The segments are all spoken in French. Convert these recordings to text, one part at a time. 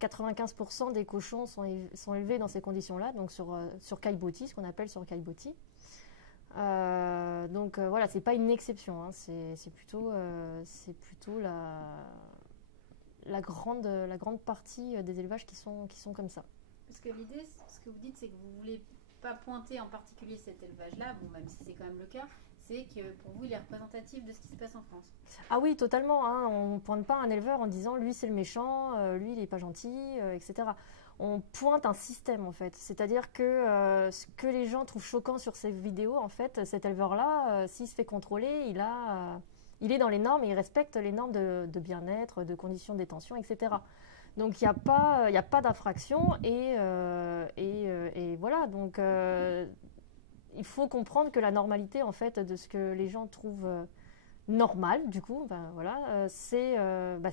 95% des cochons sont élevés dans ces conditions-là, donc sur caillebotis, ce qu'on appelle sur caillebotis. Donc voilà, c'est pas une exception, hein, c'est plutôt la grande partie des élevages qui sont comme ça. Parce que l'idée, ce que vous dites, c'est que vous ne voulez pas pointer en particulier cet élevage-là, bon, même si c'est quand même le cas, c'est que pour vous, il est représentatif de ce qui se passe en France. Ah oui, totalement, hein, on ne pointe pas un éleveur en disant lui c'est le méchant, lui il n'est pas gentil, etc. On pointe un système en fait, c'est-à-dire que ce que les gens trouvent choquant sur ces vidéos, en fait, cet éleveur-là, s'il se fait contrôler, il est dans les normes et il respecte les normes de bien-être, de conditions de détention, etc. Donc il n'y a pas d'infraction et voilà, donc il faut comprendre que la normalité en fait de ce que les gens trouvent normal, du coup, ben, voilà, c'est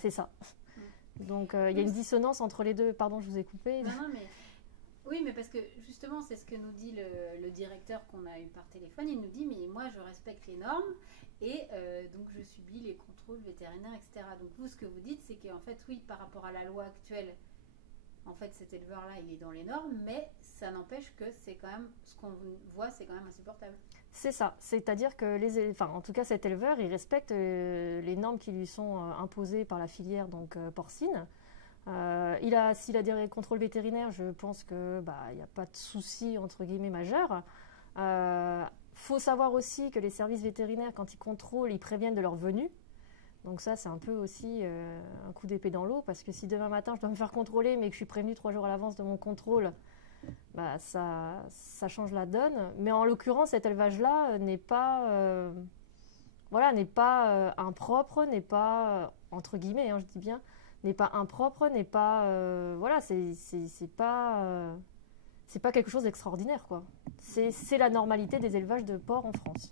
ça. Donc il y a une dissonance entre les deux. Pardon, je vous ai coupé. Non, mais oui, mais parce que justement, c'est ce que nous dit le directeur qu'on a eu par téléphone. Il nous dit, mais moi, je respecte les normes et donc je subis les contrôles vétérinaires, etc. Donc vous, ce que vous dites, c'est qu'en fait, oui, par rapport à la loi actuelle, en fait, cet éleveur-là, il est dans les normes, mais ça n'empêche que c'est quand même, ce qu'on voit, c'est quand même insupportable. C'est ça, c'est-à-dire que en tout cas cet éleveur, il respecte les normes qui lui sont imposées par la filière donc porcine. S'il a des contrôles vétérinaires, je pense que il n'y a pas de souci entre guillemets majeur. Faut savoir aussi que les services vétérinaires, quand ils contrôlent, ils préviennent de leur venue. Donc ça, c'est un peu aussi un coup d'épée dans l'eau, parce que si demain matin je dois me faire contrôler, mais que je suis prévenue 3 jours à l'avance de mon contrôle, ça change la donne. Mais en l'occurrence, cet élevage-là n'est pas, impropre, n'est pas, entre guillemets, hein, je dis bien, n'est pas impropre, n'est pas, c'est pas quelque chose d'extraordinaire, quoi. C'est la normalité des élevages de porcs en France.